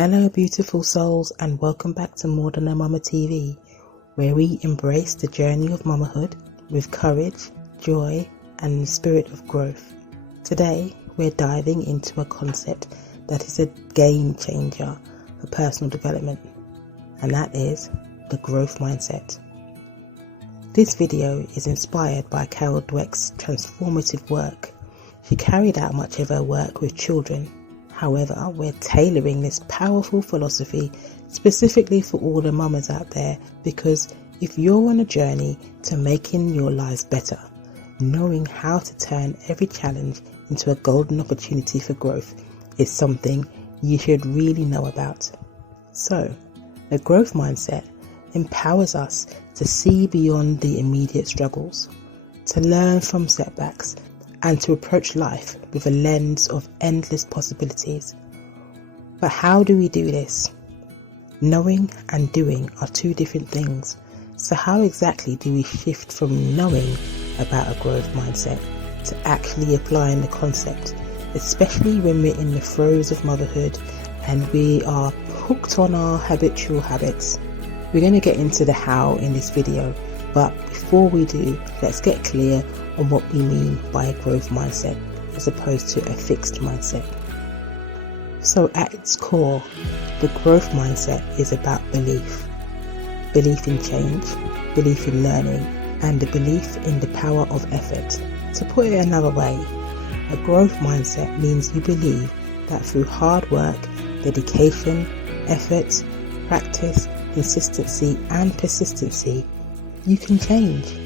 Hello beautiful souls, and welcome back to More Than a Mama TV, where we embrace the journey of motherhood with courage, joy and the spirit of growth. Today we're diving into a concept that is a game changer for personal development, and that is the growth mindset. This video is inspired by Carol Dweck's transformative work. She carried out much of her work with children. However, we're tailoring this powerful philosophy specifically for all the mamas out there, because if you're on a journey to making your lives better, knowing how to turn every challenge into a golden opportunity for growth is something you should really know about. So, the growth mindset empowers us to see beyond the immediate struggles, to learn from setbacks, and to approach life with a lens of endless possibilities. But how do we do this? Knowing and doing are two different things. So how exactly do we shift from knowing about a growth mindset to actually applying the concept, especially when we're in the throes of motherhood and we are hooked on our habitual habits? We're going to get into the how in this video, but before we do, let's get clear on what we mean by a growth mindset as opposed to a fixed mindset. So at its core, the growth mindset is about belief in change, belief in learning, and the belief in the power of effort. To put it another way, a growth mindset means you believe that through hard work, dedication, effort, practice, consistency and persistency, you can change,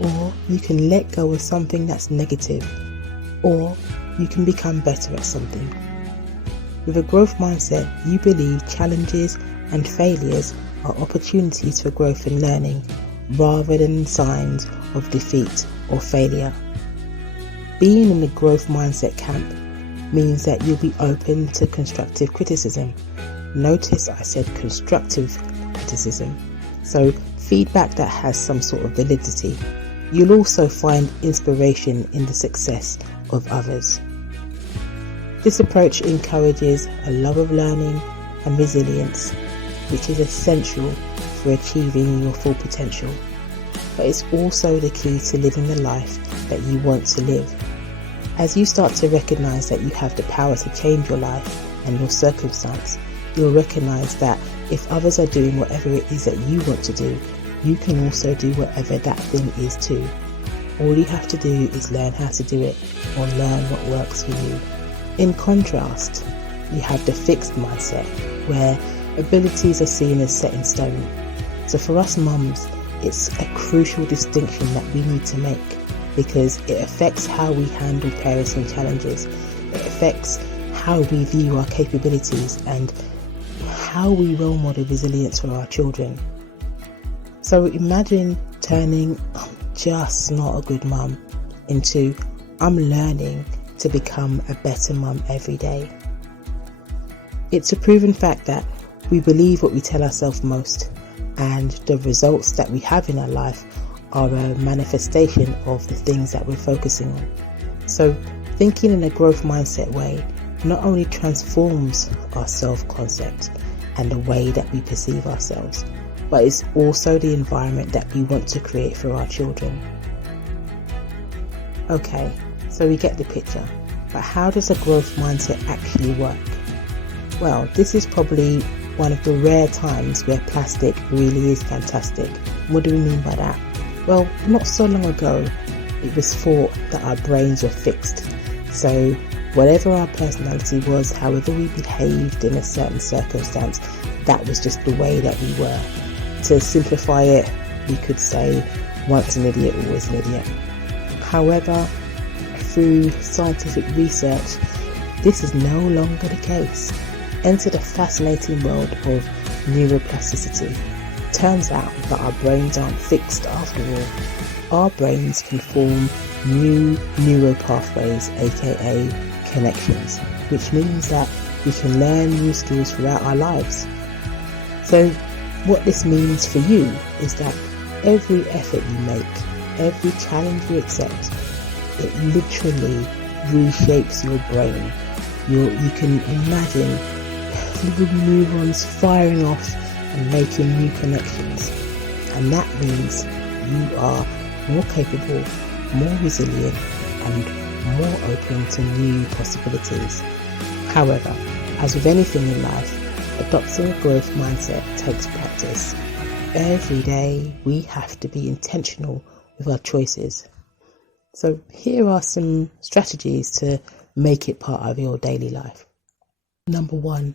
or you can let go of something that's negative, or you can become better at something. With a growth mindset, you believe challenges and failures are opportunities for growth and learning, rather than signs of defeat or failure. Being in the growth mindset camp means that you'll be open to constructive criticism. Notice I said constructive criticism, so feedback that has some sort of validity. You'll also find inspiration in the success of others. This approach encourages a love of learning and resilience, which is essential for achieving your full potential. But it's also the key to living the life that you want to live. As you start to recognize that you have the power to change your life and your circumstance, you'll recognize that if others are doing whatever it is that you want to do, you can also do whatever that thing is too. All you have to do is learn how to do it, or learn what works for you. In contrast, you have the fixed mindset, where abilities are seen as set in stone. So for us mums, it's a crucial distinction that we need to make, because it affects how we handle parenting challenges. It affects how we view our capabilities and how we role model resilience for our children. So imagine turning "I'm just not a good mum" into "I'm learning to become a better mum every day." It's a proven fact that we believe what we tell ourselves most, and the results that we have in our life are a manifestation of the things that we're focusing on. So thinking in a growth mindset way not only transforms our self-concept and the way that we perceive ourselves, but it's also the environment that we want to create for our children. Okay, so we get the picture, but how does a growth mindset actually work? Well, this is probably one of the rare times where plastic really is fantastic. What do we mean by that? Well, not so long ago, it was thought that our brains were fixed. So whatever our personality was, however we behaved in a certain circumstance, that was just the way that we were. To simplify it, we could say, once an idiot, always an idiot. However, through scientific research, this is no longer the case. Enter the fascinating world of neuroplasticity. Turns out that our brains aren't fixed after all. Our brains can form new neural pathways, aka connections, which means that we can learn new skills throughout our lives. So what this means for you is that every effort you make, every challenge you accept, it literally reshapes your brain. You can imagine little neurons firing off and making new connections. And that means you are more capable, more resilient, and more open to new possibilities. However, as with anything in life, adopting a growth mindset takes practice. Every day we have to be intentional with our choices. So here are some strategies to make it part of your daily life. Number 1,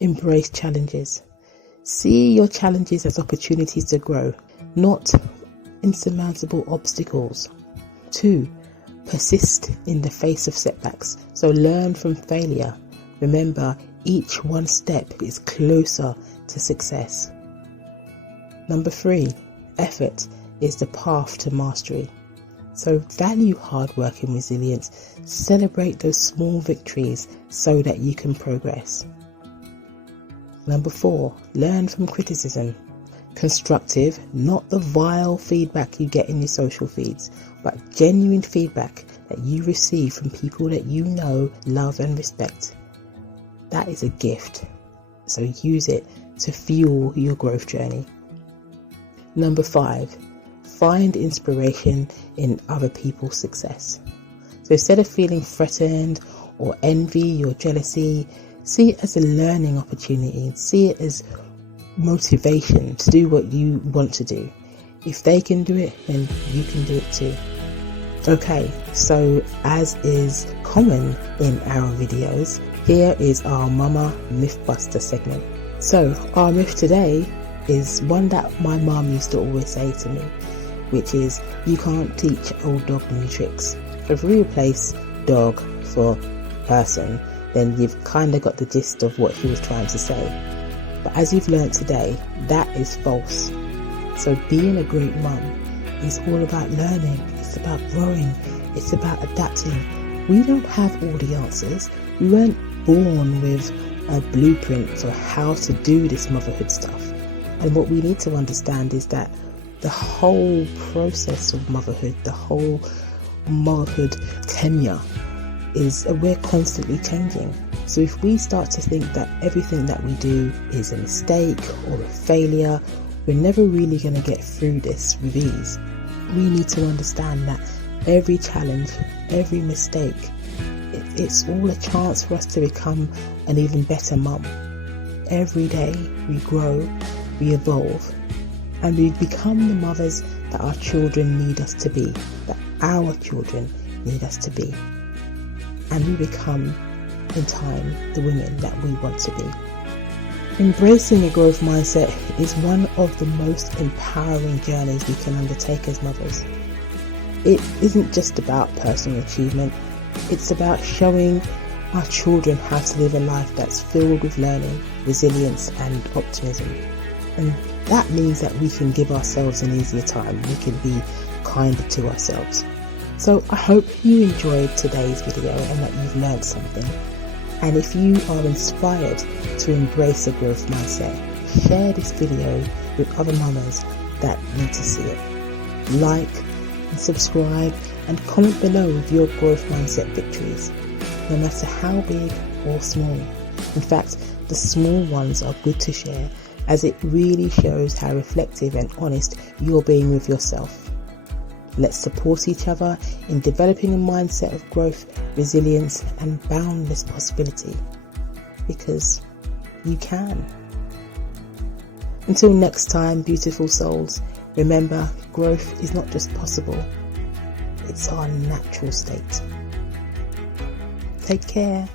embrace challenges. See your challenges as opportunities to grow, not insurmountable obstacles. 2, persist in the face of setbacks. So learn from failure. Remember, each one step is closer to success. Number 3, effort is the path to mastery. So value hard work and resilience. Celebrate those small victories so that you can progress. Number 4, learn from criticism. Constructive, not the vile feedback you get in your social feeds, but genuine feedback that you receive from people that you know, love and respect. That is a gift. So use it to fuel your growth journey. Number 5, find inspiration in other people's success. So instead of feeling threatened or envy or jealousy, see it as a learning opportunity. See it as motivation to do what you want to do. If they can do it, then you can do it too. Okay, so as is common in our videos, here is our Mama Mythbuster segment. So our myth today is one that my mum used to always say to me, which is, you can't teach old dog new tricks. So if we replace dog for person, then you've kind of got the gist of what he was trying to say. But as you've learned today, that is false. So being a great mum is all about learning, it's about growing, it's about adapting. We don't have all the answers. We weren't born with a blueprint for how to do this motherhood stuff. And what we need to understand is that the whole process of motherhood, the whole motherhood tenure is we're constantly changing. So if we start to think that everything that we do is a mistake or a failure, we're never really going to get through this with ease. We need to understand that every challenge, every mistake, it's all a chance for us to become an even better mum. Every day we grow, we evolve, and we become the mothers that our children need us to be, that our children need us to be. And we become, in time, the women that we want to be. Embracing a growth mindset is one of the most empowering journeys we can undertake as mothers. It isn't just about personal achievement, it's about showing our children how to live a life that's filled with learning, resilience and optimism. And that means that we can give ourselves an easier time, we can be kinder to ourselves. So I hope you enjoyed today's video and that you've learned something. And if you are inspired to embrace a growth mindset, share this video with other mamas that need to see it. Like and subscribe and comment below with your growth mindset victories, no matter how big or small. In fact, the small ones are good to share, as it really shows how reflective and honest you're being with yourself. Let's support each other in developing a mindset of growth, resilience and boundless possibility, because you can. Until next time, beautiful souls, remember, growth is not just possible, it's our natural state. Take care.